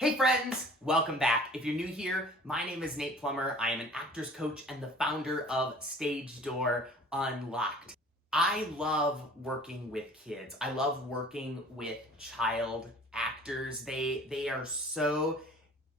Hey friends, welcome back. If you're new here, my name is Nate Plummer. I am an actors coach and the founder of Stage Door Unlocked. I love working with kids. I love working with child actors. They are so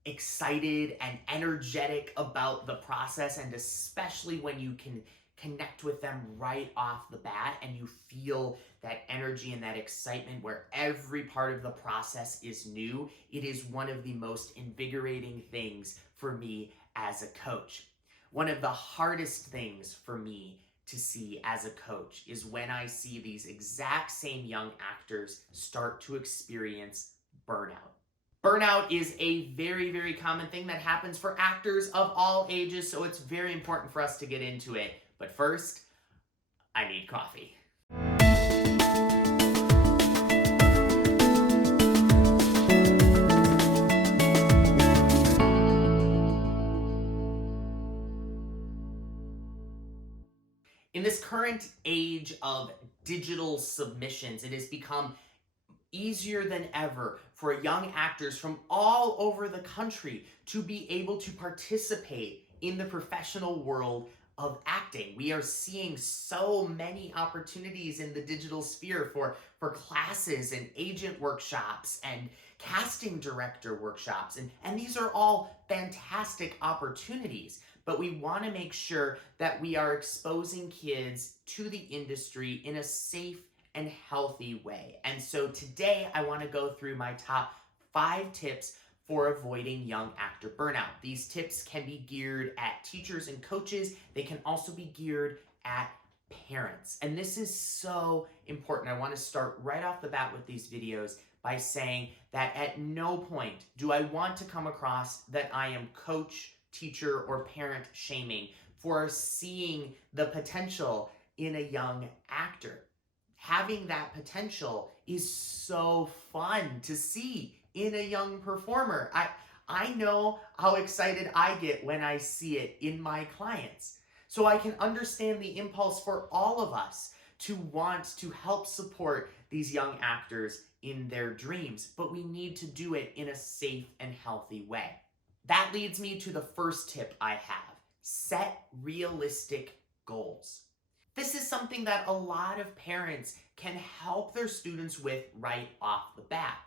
excited and energetic about the process, and especially when you can connect with them right off the bat and you feel that energy and that excitement where every part of the process is new. It is one of the most invigorating things for me as a coach. One of the hardest things for me to see as a coach is when I see these exact same young actors start to experience burnout. Burnout is a very, very common thing that happens for actors of all ages, so it's very important for us to get into it. But first, I need coffee. In this current age of digital submissions, it has become easier than ever for young actors from all over the country to be able to participate in the professional world of acting. We are seeing so many opportunities in the digital sphere for classes and agent workshops and casting director workshops. And these are all fantastic opportunities. But we want to make sure that we are exposing kids to the industry in a safe and healthy way. And so today I want to go through my top 5 tips for avoiding young actor burnout. These tips can be geared at teachers and coaches. They can also be geared at parents. And this is so important. I want to start right off the bat with these videos by saying that at no point do I want to come across that I am coach, teacher, or parent shaming for seeing the potential in a young actor. Having that potential is so fun to see in a young performer. I know how excited I get when I see it in my clients. So I can understand the impulse for all of us to want to help support these young actors in their dreams, but we need to do it in a safe and healthy way. That leads me to the first tip I have. Set realistic goals. This is something that a lot of parents can help their students with right off the bat.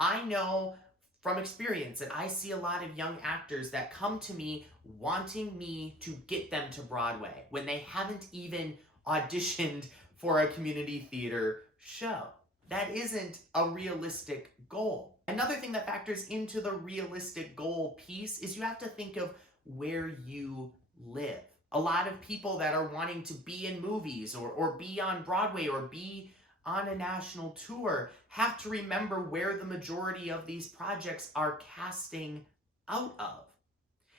I know from experience that I see a lot of young actors that come to me wanting me to get them to Broadway when they haven't even auditioned for a community theater show. That isn't a realistic goal. Another thing that factors into the realistic goal piece is you have to think of where you live. A lot of people that are wanting to be in movies or be on Broadway or be on a national tour have to remember where the majority of these projects are casting out of.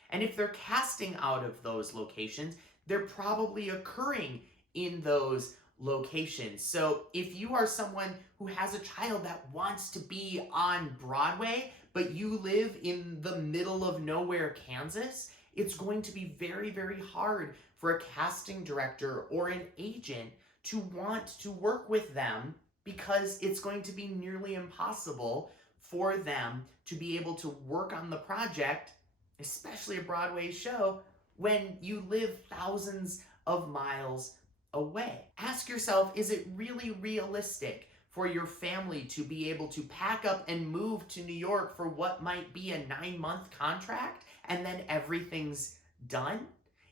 And if they're casting out of those locations, they're probably occurring in those locations. So if you are someone who has a child that wants to be on Broadway, but you live in the middle of nowhere, Kansas, it's going to be very, very hard for a casting director or an agent to want to work with them because it's going to be nearly impossible for them to be able to work on the project, especially a Broadway show, when you live thousands of miles away. Ask yourself, is it really realistic for your family to be able to pack up and move to New York for what might be a 9-month contract and then everything's done?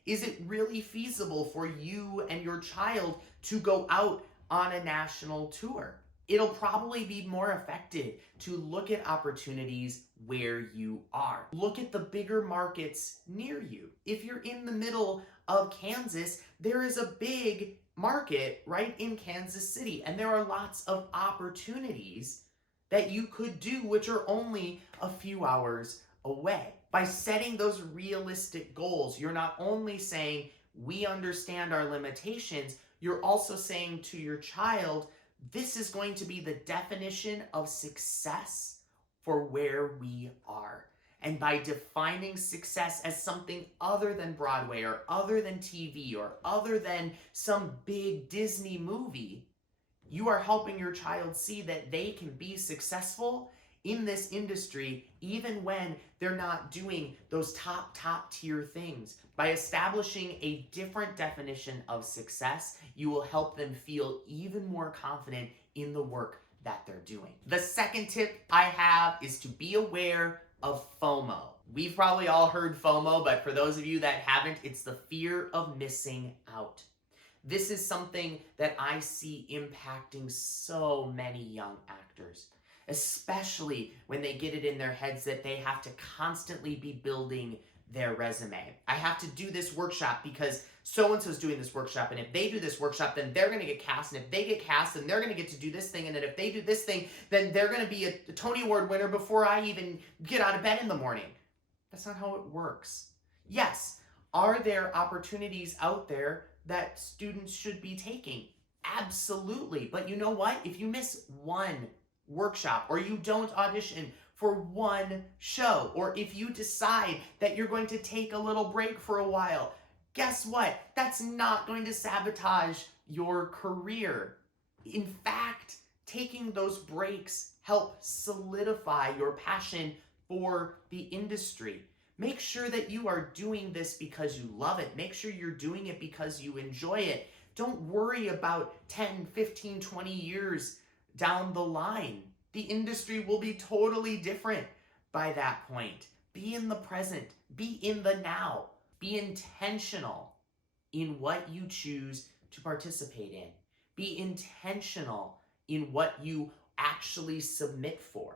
Is it really feasible for you and your child to go out on a national tour? It'll probably be more effective to look at opportunities where you are. Look at the bigger markets near you. If you're in the middle of Kansas, there is a big market right in Kansas City, and there are lots of opportunities that you could do which are only a few hours away. By setting those realistic goals, you're not only saying, we understand our limitations, you're also saying to your child, this is going to be the definition of success for where we are. And by defining success as something other than Broadway or other than TV or other than some big Disney movie, you are helping your child see that they can be successful in this industry, even when they're not doing those top tier things. By establishing a different definition of success, you will help them feel even more confident in the work that they're doing. The second tip I have is to be aware of FOMO. We've probably all heard FOMO, but for those of you that haven't, it's the fear of missing out. This is something that I see impacting so many young actors, especially when they get it in their heads that they have to constantly be building their resume. I have to do this workshop because so-and-so's doing this workshop, and if they do this workshop, then they're going to get cast, and if they get cast, then they're going to get to do this thing, and then if they do this thing, then they're going to be a Tony Award winner before I even get out of bed in the morning. That's not how it works. Yes, are there opportunities out there that students should be taking? Absolutely. But you know what? If you miss one workshop, or you don't audition for one show, or if you decide that you're going to take a little break for a while, guess what? That's not going to sabotage your career. In fact, taking those breaks help solidify your passion for the industry. Make sure that you are doing this because you love it. Make sure you're doing it because you enjoy it. Don't worry about 10, 15, 20 years down the line. The industry will be totally different by that point. Be in the present. Be in the now. Be intentional in what you choose to participate in. Be intentional in what you actually submit for.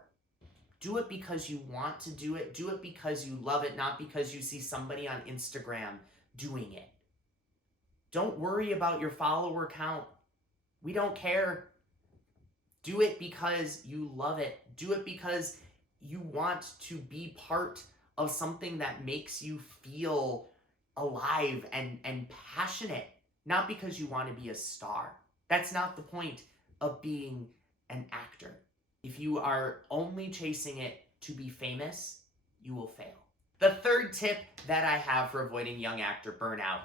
Do it because you want to do it. Do it because you love it, not because you see somebody on Instagram doing it. Don't worry about your follower count. We don't care. Do it because you love it. Do it because you want to be part of something that makes you feel alive and passionate, not because you want to be a star. That's not the point of being an actor. If you are only chasing it to be famous, you will fail. The third tip that I have for avoiding young actor burnout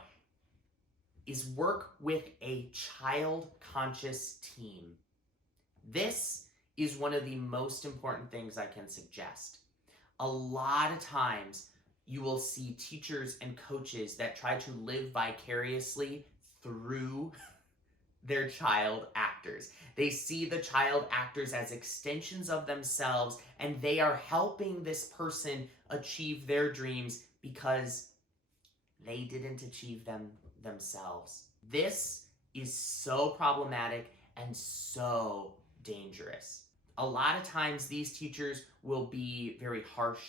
is work with a child-conscious team. This is one of the most important things I can suggest. A lot of times, you will see teachers and coaches that try to live vicariously through their child actors. They see the child actors as extensions of themselves, and they are helping this person achieve their dreams because they didn't achieve them themselves. This is so problematic and so dangerous. A lot of times these teachers will be very harsh.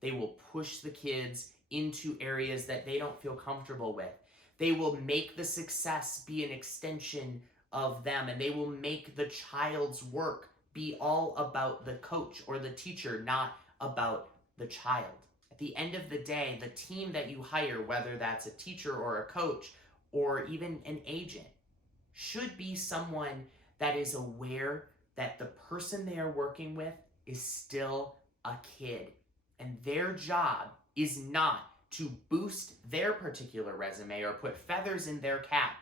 They will push the kids into areas that they don't feel comfortable with. They will make the success be an extension of them, and they will make the child's work be all about the coach or the teacher, not about the child. At the end of the day, the team that you hire, whether that's a teacher or a coach or even an agent, should be someone that is aware that the person they are working with is still a kid. And their job is not to boost their particular resume or put feathers in their cap.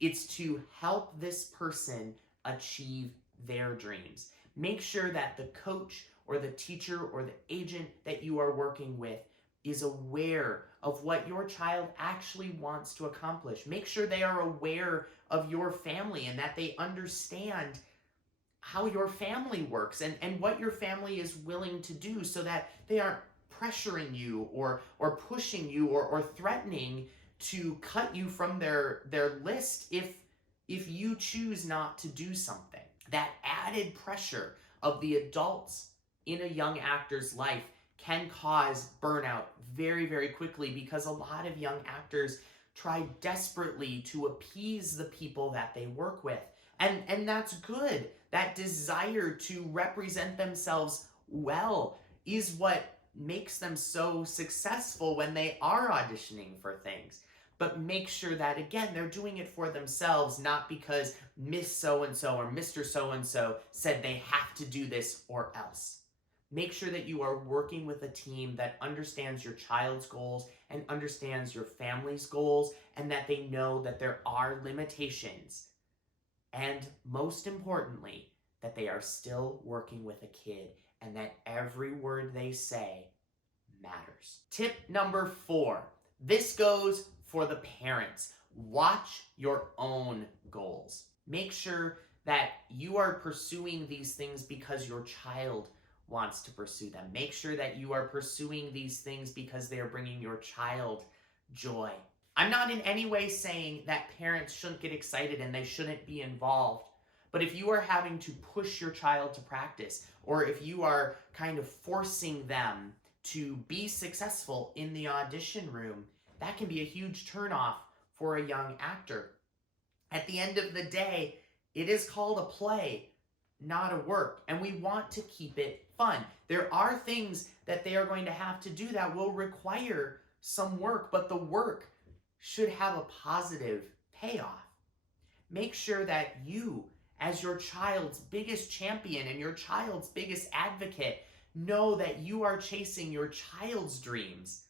It's to help this person achieve their dreams. Make sure that the coach or the teacher or the agent that you are working with is aware of what your child actually wants to accomplish. Make sure they are aware of your family and that they understand how your family works and what your family is willing to do, so that they aren't pressuring you or pushing you or threatening to cut you from their list if you choose not to do something. That added pressure of the adults in a young actor's life can cause burnout very, very quickly, because a lot of young actors try desperately to appease the people that they work with. And that's good. That desire to represent themselves well is what makes them so successful when they are auditioning for things. But make sure that, again, they're doing it for themselves, not because Miss So-and-so or Mr. So-and-so said they have to do this or else. Make sure that you are working with a team that understands your child's goals and understands your family's goals, and that they know that there are limitations. And most importantly, that they are still working with a kid, and that every word they say matters. Tip number 4. This goes for the parents. Watch your own goals. Make sure that you are pursuing these things because your child wants to pursue them. Make sure that you are pursuing these things because they are bringing your child joy. I'm not in any way saying that parents shouldn't get excited and they shouldn't be involved. But if you are having to push your child to practice, or if you are kind of forcing them to be successful in the audition room, that can be a huge turnoff for a young actor. At the end of the day, it is called a play, not a work, and we want to keep it fun. There are things that they are going to have to do that will require some work, but the work should have a positive payoff. Make sure that you, as your child's biggest champion and your child's biggest advocate, know that you are chasing your child's dreams,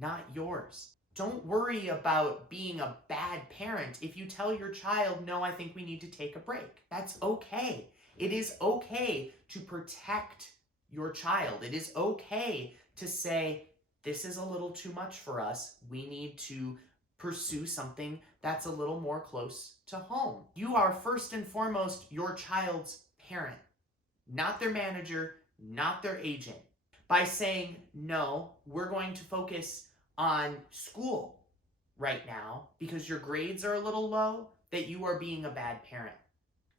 not yours. Don't worry about being a bad parent if you tell your child, no, I think we need to take a break. That's okay. It is okay to protect your child. It is okay to say, this is a little too much for us. We need to pursue something that's a little more close to home. You are first and foremost your child's parent, not their manager, not their agent. By saying, no, we're going to focus on school right now because your grades are a little low, that you are being a bad parent.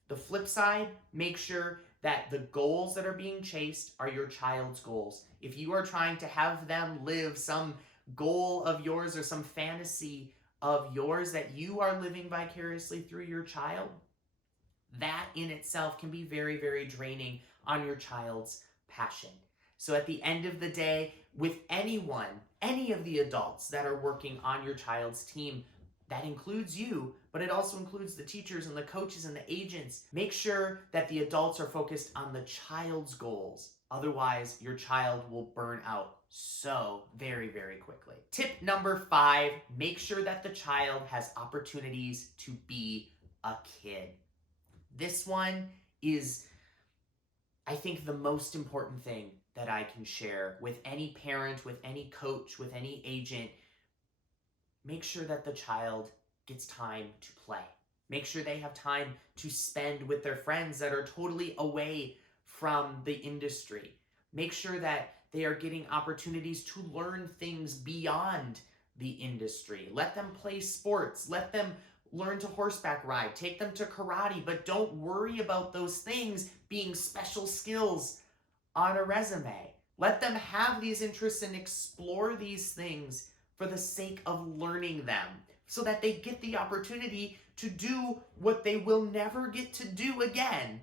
The flip side, make sure that the goals that are being chased are your child's goals. If you are trying to have them live some goal of yours or some fantasy of yours that you are living vicariously through your child, that in itself can be very, very draining on your child's passion. So at the end of the day, with anyone, any of the adults that are working on your child's team, that includes you, but it also includes the teachers and the coaches and the agents. Make sure that the adults are focused on the child's goals. Otherwise, your child will burn out so very, very quickly. Tip number 5, make sure that the child has opportunities to be a kid. This one is, I think, the most important thing that I can share with any parent, with any coach, with any agent. Make sure that the child gets time to play. Make sure they have time to spend with their friends that are totally away from the industry. Make sure that they are getting opportunities to learn things beyond the industry. Let them play sports. Let them learn to horseback ride. Take them to karate, but don't worry about those things being special skills on a resume. Let them have these interests and explore these things for the sake of learning them, so that they get the opportunity to do what they will never get to do again.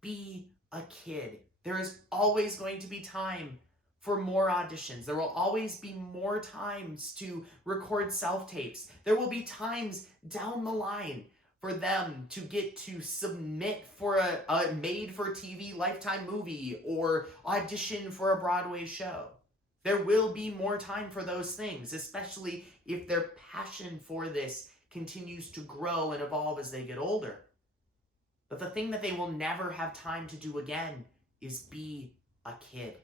Be a kid. There is always going to be time for more auditions. There will always be more times to record self-tapes. There will be times down the line for them to get to submit for a made-for-TV Lifetime movie or audition for a Broadway show. There will be more time for those things, especially if their passion for this continues to grow and evolve as they get older. But the thing that they will never have time to do again is be a kid.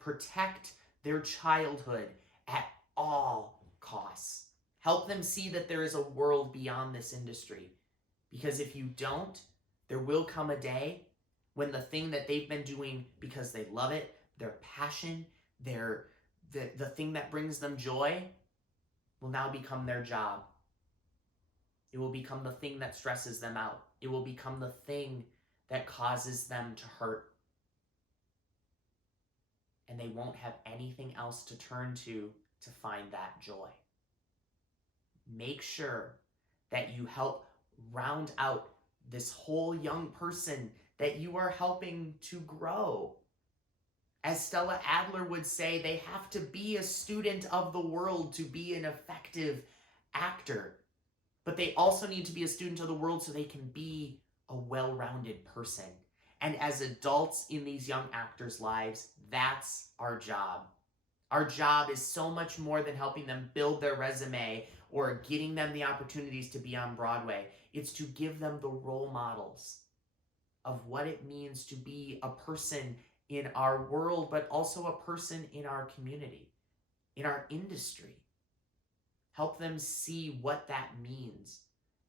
Protect their childhood at all costs. Help them see that there is a world beyond this industry. Because if you don't, there will come a day when the thing that they've been doing because they love it, their passion, the thing that brings them joy, will now become their job. It will become the thing that stresses them out. It will become the thing that causes them to hurt. And they won't have anything else to turn to find that joy. Make sure that you help round out this whole young person that you are helping to grow. As Stella Adler would say, they have to be a student of the world to be an effective actor. But they also need to be a student of the world so they can be a well-rounded person. And as adults in these young actors' lives, that's our job. Our job is so much more than helping them build their resume or getting them the opportunities to be on Broadway. It's to give them the role models of what it means to be a person in our world, but also a person in our community, in our industry. Help them see what that means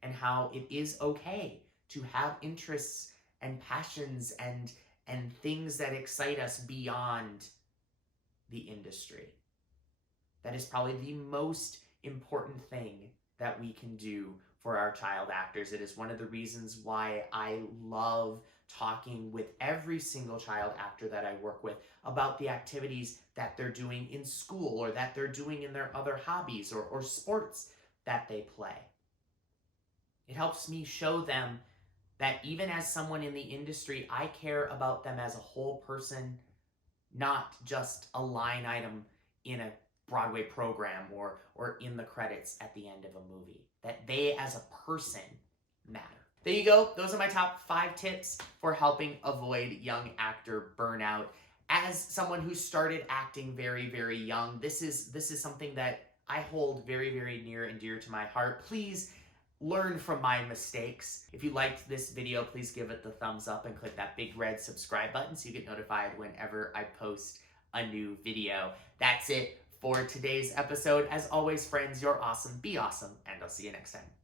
and how it is okay to have interests and passions and things that excite us beyond the industry. That is probably the most important thing that we can do for our child actors. It is one of the reasons why I love talking with every single child actor that I work with about the activities that they're doing in school or that they're doing in their other hobbies or sports that they play. It helps me show them that even as someone in the industry, I care about them as a whole person, not just a line item in a Broadway program or in the credits at the end of a movie. That they as a person matter. There you go. Those are my top 5 tips for helping avoid young actor burnout. As someone who started acting very, very young, this is something that I hold very, very near and dear to my heart. Please learn from my mistakes. If you liked this video, please give it the thumbs up and click that big red subscribe button so you get notified whenever I post a new video. That's it for today's episode. As always, friends, you're awesome, be awesome, and I'll see you next time.